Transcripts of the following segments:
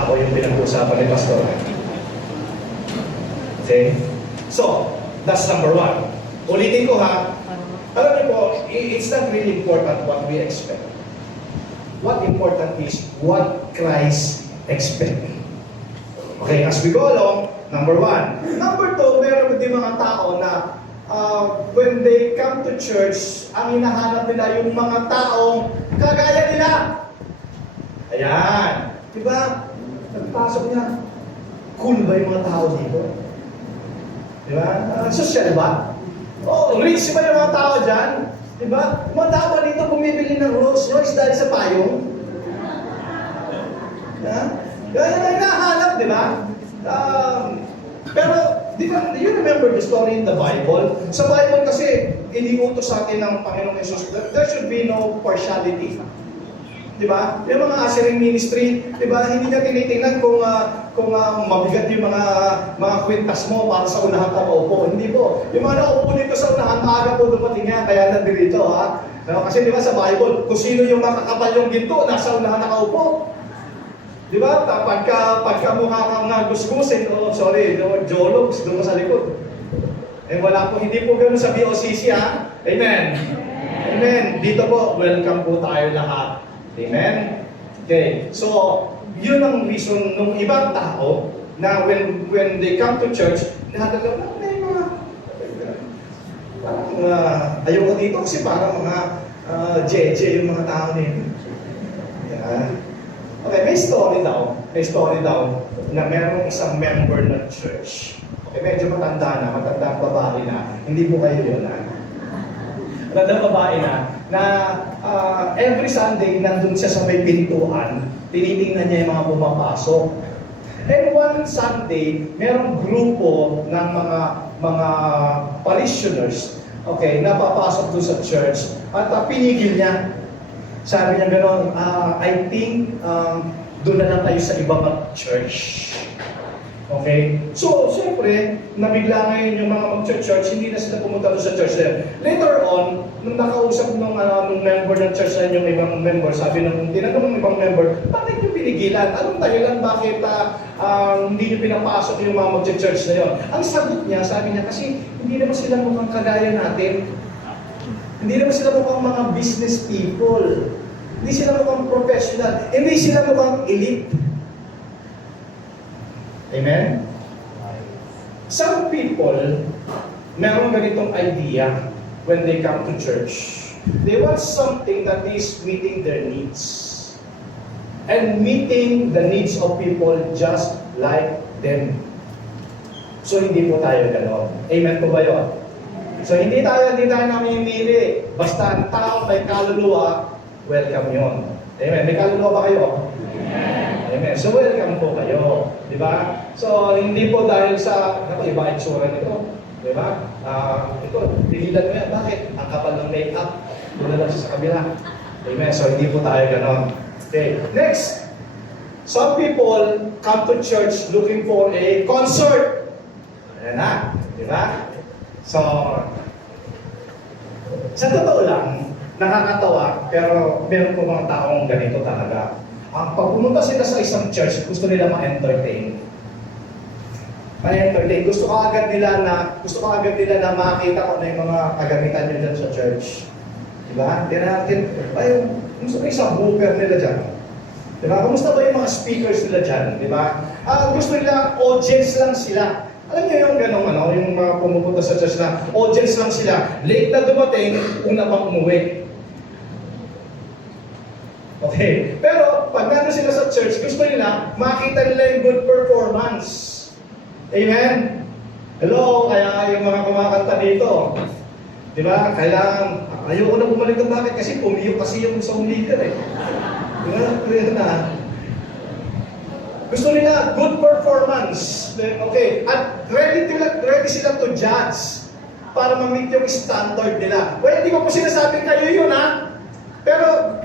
Ako yung pinag-uusapan ni Pastor. Okay? So, that's number one. Ulitin ko ha. Alam niyo po, it's not really important what we expect. What important is what Christ expects. Okay, as we go along, number one. Number two, meron din mga tao na when they come to church, ang hinahanap nila yung mga taong kagaya nila. Ayan. Diba? Nagpasok niya. Cool ba yung mga tao dito? Diba? Social ba? Oh, rich ba yung mga tao dyan? Diba? Mga tao ba dito bumibili ng Rolls Royce dahil sa payong? Gaya na hinahanap, diba? Pero, di ba, do you remember the story in the Bible? Sa Bible kasi, iniutos sa atin ng Panginoong Jesus, there should be no partiality. Di ba? Yung mga ushering ministry, di ba, hindi niya tinitingnan kung mabigat yung mga kwintas mo para sa unahan ka maupo. Hindi po. Yung mga naupo dito sa unahan, maaga po dumating niya, kaya nandito, ha? Kasi di ba sa Bible, kung sino yung makakapal yung ginto, nasa unahan nakaupo. Di ba? Pagka mukha kang gusgusin, jologs, doon sa likod. Eh wala po, hindi po ganoon sa BOCC, ha? Amen. Amen. Dito po, welcome po tayo lahat. Amen? Okay, so, yun ang reason ng ibang tao na when they come to church, nakagagawa na may mga parang ayoko dito kasi parang mga jeje yung mga tao nito. Yeah. Okay, may story daw na merong isang member ng church. Okay, medyo matanda ang babae na, hindi po kayo yun, ha? Matandang babae na every Sunday nandun siya sa may pintuan, tinitingnan niya yung mga pumapasok. And one Sunday, merong grupo ng mga parishioners, okay, na papasok doon sa church at pinigil niya. Sabi niya gano'n, I think doon na lang tayo sa ibang church. Okay? So, siyempre, nabigla ngayon yung mga mag-church, hindi na sila pumunta doon sa church na. Later on, nung nakausap ng member ng church na yung ibang member, tinanong ng ibang member, bakit yung pinigilan? Anong dahilan bakit hindi nyo pinapasok yung mga mag-church na yun? Ang sagot niya, sabi niya, kasi hindi naman sila mukhang kagaya natin. Hindi naman sila mukhang mga business people. Hindi sila mukhang professional. Hindi sila mukhang elite. Amen? Some people, meron ganitong idea when they come to church. They want something that is meeting their needs. And meeting the needs of people just like them. So, hindi po tayo gano'n. Amen po ba yun? So, hindi tayo namimili. Basta ang tao may kaluluwa, welcome yun. Amen. May kaluluwa ba kayo? Amen. So, welcome po kayo. Di ba? So, hindi po dahil sa, iba itsura nito. Di ba? Ito, tinilan mo yan. Bakit? Ang kapal ng make-up. Doon na lang sa kabila. Amen. So, hindi po tayo ganon. Okay. Next. Some people come to church looking for a concert. Ayan na. Di ba? So, sa totoo lang, nakakatawa, pero meron po mga taong ganito talaga. Ang pag pumunta sila sa isang church, gusto nila ma-entertain. Ma-entertain. Gusto ka agad nila na makita ko na yung mga kagamitan nyo dyan sa church. Diba? Hindi natin, gusto ko isang booper nila dyan. Diba? Kumusta ba yung mga speakers nila dyan? Diba? Gusto nila, audience lang sila. Alam niyo yung gano'ng yung mga pumupunta sa church na audience lang sila. Late na dumating, una pang umuwi. Okay. Pero, pag nandun sila sa church, gusto nila, makita nila yung good performance. Amen? Hello, kaya yung mga kumakanta dito. Diba? Kailangan, ayoko na bumalik ng bakit kasi pumiyo kasi yung song leader eh. Diba? Gusto nila good performance. Okay. At ready sila to judge para ma-meet yung standard nila. Well, hindi ko po sinasabing kayo yun, ha? Pero,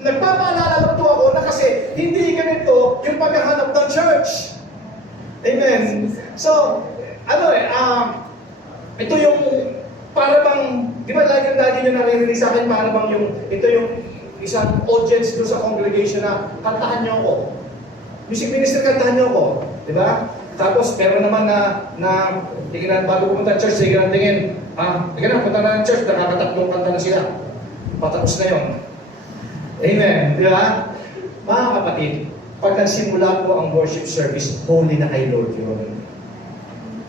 nagpapaalala lang po ako na kasi hindi ganito yung paghahanap ng church. Amen. So, ito yung para bang, di ba lagi nyo naririnig sa akin, para bang ito yung isang audience doon sa congregation na kantahan nyo ako. Music minister, kantahan niyo ako. Di ba? Tapos, pero naman tingnan, bago pumunta sa church, sige na tingin. Tingnan na, punta na ng church, nakakatatlong kanta na sila. Patapos na yun. Amen. Di ba? Mga kapatid, pag nagsimula po ang worship service, holy na kay Lord yun.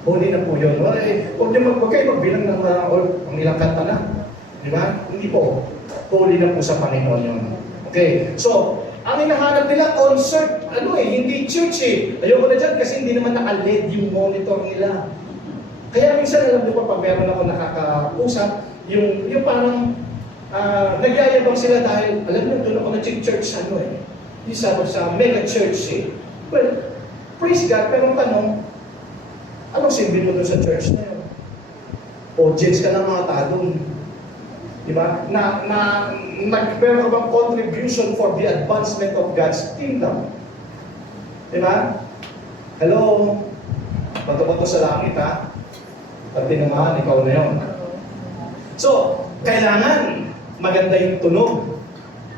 Holy na po yun. Huwag kayo magbilang ng ang ilang kanta na. Di ba? Hindi po. Holy na po sa Panginoon yun. Okay. So, ang hinahanap nila, concert, hindi church eh. Ayoko na dyan kasi hindi naman naka-LED yung monitor nila. Kaya minsan, alam niyo pa, pag meron ako nakakausap, yung parang nagyayabang sila dahil, alam niyo, doon ako na-church sa yung sa mega church eh. Well, praise God, pero ang tanong, anong silbi mo doon sa church na yun? Audience ka ng mga talong. Diba? Meron bang contribution for the advancement of God's kingdom? Diba? Hello? Bato-bato sa langit, ha? Pag tinamaan, ikaw na yun. So, kailangan maganda yung tunog.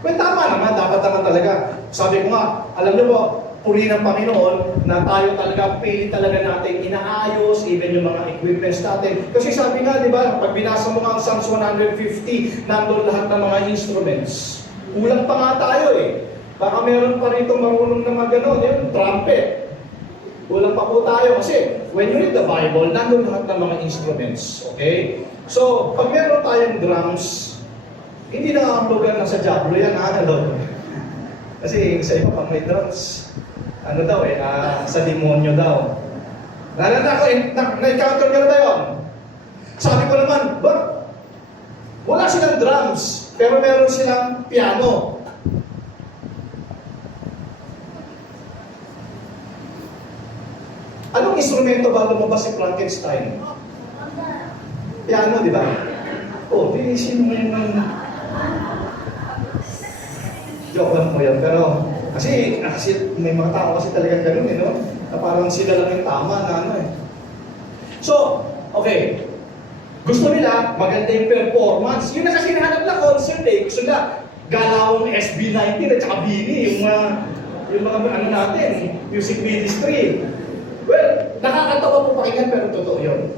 Well, tama naman, dapat naman talaga. Sabi ko nga, alam niyo po, puri ng Panginoon na tayo talaga, pili talaga natin inaayos, even yung mga equipments natin. Kasi sabi nga, di ba, pag binasa mo nga ang Psalms 150, nandun lahat ng mga instruments. Kulang pa nga tayo eh. Baka meron pa rito marunong na magano, yung trumpet. Kulang pa po tayo kasi when you read the Bible, nandun lahat ng mga instruments. Okay? So, pag meron tayong drums, hindi na ang lugar na sa Diablo yan, kasi sa iba pang may drums, sa demonyo daw. Na-encounter ka na ba yun? Sabi ko naman, wala silang drums, pero meron silang piano. Anong instrumento ba lumabas si Frankenstein? Piano, di ba? Sino mo yung joke lang po yan, pero kasi may mga tao kasi talagang ganun no? Na parang sila lang yung tama na So, okay. Gusto nila, maganda yung performance. Yun na kasi hinahanap na concert eh. Gusto nila, galawang SB19 at saka Bini, yung mga natin, music ministry. Well, nakakatawa po pakinggan pero totoo yun.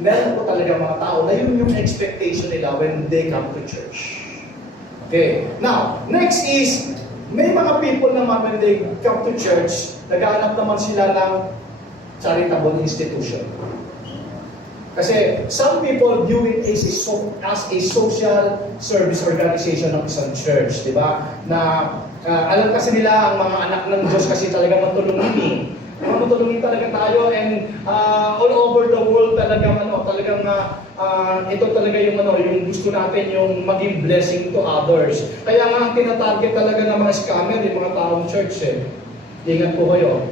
Meron po talaga mga tao na yun yung expectation nila when they come to church. Okay. Now, next is, may mga people naman when they come to church, naghahanap naman sila ng charitable institution. Kasi some people view it as a social service organization ng isang church, di ba? Na alam kasi nila ang mga anak ng Diyos kasi talaga matulungin. Matulungin talaga tayo and all over the world talagang ito talaga yung gusto natin yung maging blessing to others. Kaya nga ang tinatarget talaga ng mga scammer yung mga taong church eh. Ingat po kayo.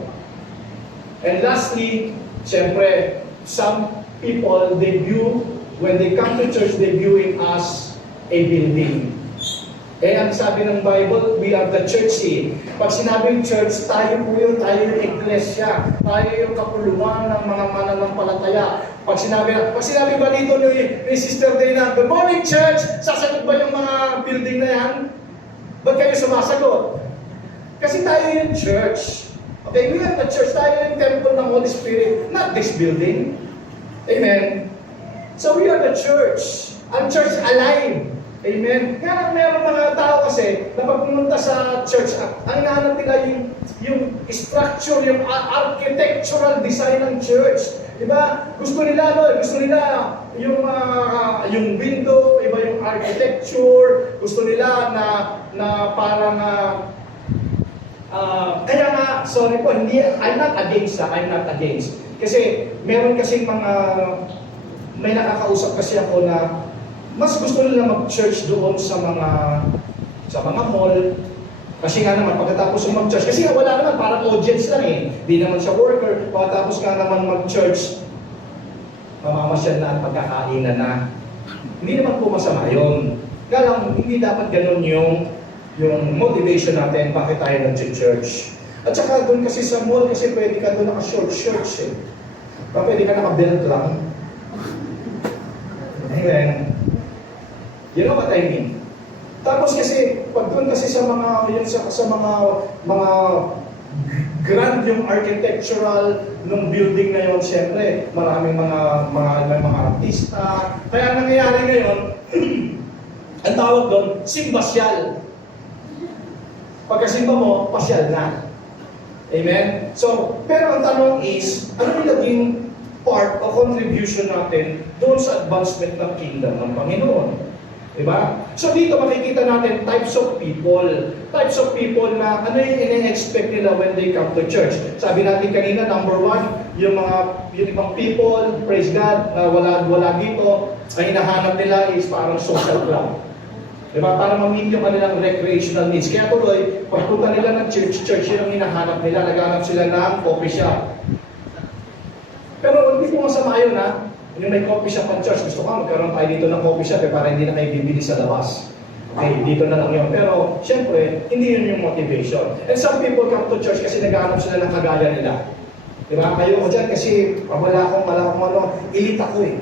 And lastly, syempre, some people, when they come to church, they view it as a building. Eh, ang sabi ng Bible, we are the church eh. Pag sinabing church, tayo po yun, tayo yung iglesia. Tayo yung kapuluan ng mga mananampalataya. Pag sinabi ba dito ni Sister Dana, good morning church, sasagot ba yung mga building na yan? Ba't kayo sumasagot? Kasi tayo yung church. Okay, we are the church, tayo yung temple ng Holy Spirit, not this building. Amen. So we are the church. Ang church alive. Amen. Kaya meron mga tao kasi na pag pumunta sa church, ang hinahanap nila yung structure, yung architectural design ng church. Diba? Gusto nila yung window, iba yung architecture, gusto nila na parang kaya nga, sorry po, I'm not against. Kasi meron kasing may nakakausap kasi ako na mas gusto nila mag-church doon sa mga mall. Kasi nga naman, pagkatapos ng mag-church, kasi wala naman, parang audience lang eh. Di naman siya worker. Pagkatapos nga naman mag-church, mamamasyal na at pagkakainan na. Hindi naman po masama yun. Kaya lang, hindi dapat ganun yung motivation natin, bakit tayo nag-church. At saka doon kasi sa mall, kasi pwede ka doon naka-shorts eh. Pwede ka naka-belt lang. Amen. You know what I mean? Tapos kasi, pag doon kasi sa mga grand yung architectural ng building na yun. Siyempre, maraming mga artista. Kaya nangyayari ngayon, ang tawag doon, simbasyal. Pagkasimba mo, pasyal na. Amen? So, pero ang tanong is, ano yung naging part o contribution natin doon sa advancement ng kingdom ng Panginoon? Diba? So dito makikita natin types of people. Types of people na ano yung ine-expect nila when they come to church. Sabi natin kanina, number one, yung ibang people, praise God, wala dito, ang hinahanap nila is parang social club. Diba? Para ma-meet yung kanilang recreational needs. Kaya tuloy, pagpunta nila ng church yun ang hinahanap nila. Naghanap sila ng coffee shop. Pero hindi ko masama yun, ha? Yung may coffee shop ang church, gusto ko magkaroon tayo dito ng coffee shop para hindi na kayo bibili sa labas. Okay, dito na lang yun. Pero, syempre, hindi yun yung motivation. And some people come to church kasi naghahanap sila ng kagaya nila. Diba? Kayo ko dyan kasi wala akong elite ako eh.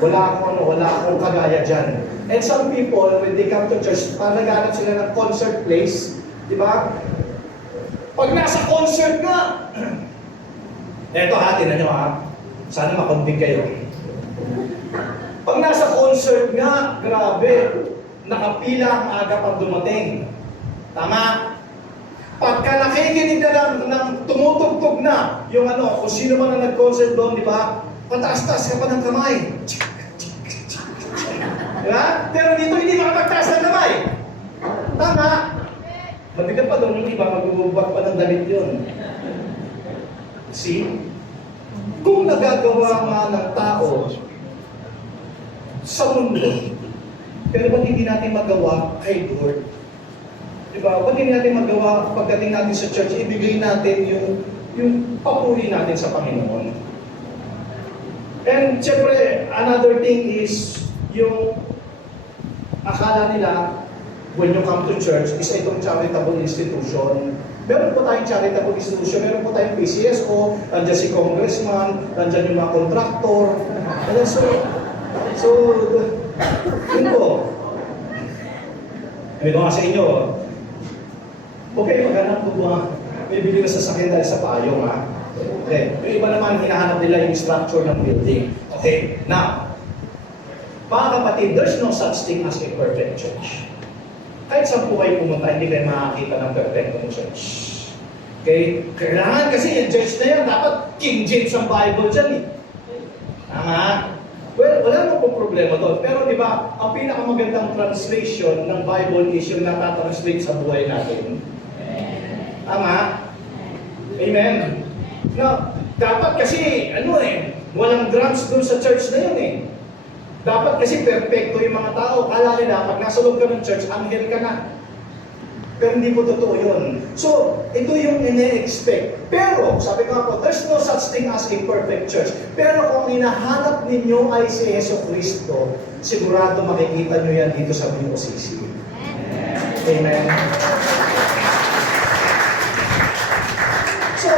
Wala akong kagaya dyan. And some people, when they come to church, naghahanap sila ng concert place. Diba? Pag nasa concert nga, eto ha, tinan nyo ha. Sana makonding kayo. Pag nasa concert nga, grabe, nakapila ang aga pang dumating. Tama? Pagka nakikinig na lang ng tumutugtog na yung kung sino man ang nag-concert doon, di ba? Pataas-taas ka pa ng kamay. Diba? Pero dito hindi makapagtaas ng kamay. Tama? Mabigat pa doon yung iba, magbububat pa ng damit yun. See? Kung nagagawa nga ng tao sa mundo, pero ba't hindi natin magawa kay Lord? Diba? Ba't hindi natin magawa pagdating natin sa church, ibigay natin yung papuri natin sa Panginoon? And siyempre, another thing is yung akala nila when you come to church, isa itong charitable institution. Meron po tayong charitable institution, meron po tayong PCSO, nandiyan si congressman, nandiyan yung mga contractor. So, yun po. Sabi ko nga sa inyo, okay, maghanap po ba? May bili na sasakyan dahil sa payong, ha? Okay. Yung iba naman, hinahanap nila yung structure ng building. Okay, now, mga kapatid, there's no such thing as a perfect church. Kahit saan po kayo pumunta, hindi kayo makakita ng perfectong church. Okay? Kailangan kasi yung church na yan, dapat King James ang Bible dyan eh. Tama? Well, wala naman po problema doon. Pero di ba, ang pinakamagandang translation ng Bible is yung natatranslate sa buhay natin. Tama? Amen? Now, dapat kasi, walang drums doon sa church na yun eh. Dapat kasi perfecto yung mga tao. Kala nila, pag nasa loob ka ng church, anghel ka na. Pero hindi po totoo yun. So, ito yung ine-expect. Pero, sabi ko nga po, there's no such thing as a perfect church. Pero kung hinahanap ninyo ay si Yeso Cristo, sigurado makikita nyo yan dito sa BOCC. Amen. So,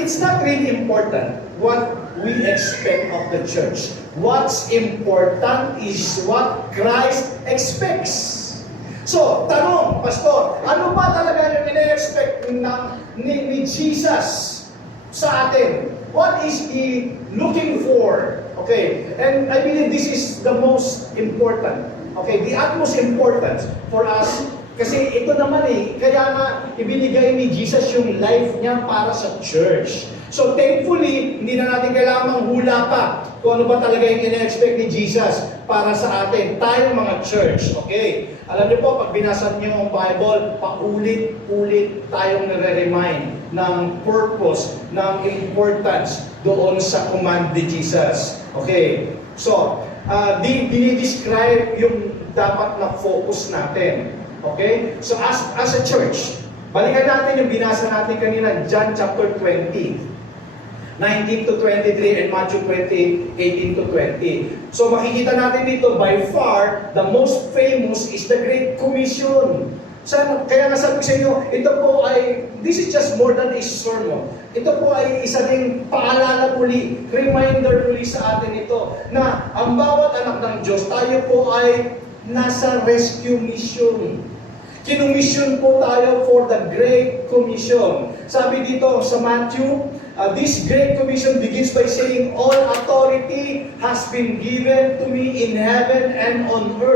it's not really important what we expect of the church. What's important is what Christ expects. So, tanong, Pastor, ano ba talaga yung ina-expect ni Jesus sa atin? What is He looking for? Okay, and I believe this is the most important. Okay, the utmost important for us. Kasi ito naman kaya nga ibinigay ni Jesus yung life niya para sa church. So thankfully, hindi na natin kailangan manghula pa kung ano ba talaga yung ina-expect ni Jesus para sa atin. Tayo mga church, okay? Alam niyo po, pag binasa niyo ang Bible, paulit-ulit tayong nare-remind ng purpose, ng importance doon sa command ni Jesus. Okay? So, dinidescribe yung dapat na focus natin. Okay? So, as a church, balikan natin yung binasa natin kanina, John chapter 20. 19 to 23 and Matthew 20, 18 to 20. So makikita natin dito, by far, the most famous is the Great Commission. Kaya nga sabi ko sa inyo, ito po ay, this is just more than a sermon. Ito po ay isa ding paalala muli, reminder muli sa atin ito, na ang bawat anak ng Diyos, tayo po ay nasa rescue mission. Kinumission po tayo for the Great Commission. Sabi dito sa Matthew, this Great Commission begins by saying, all authority has been given to me in heaven and on earth.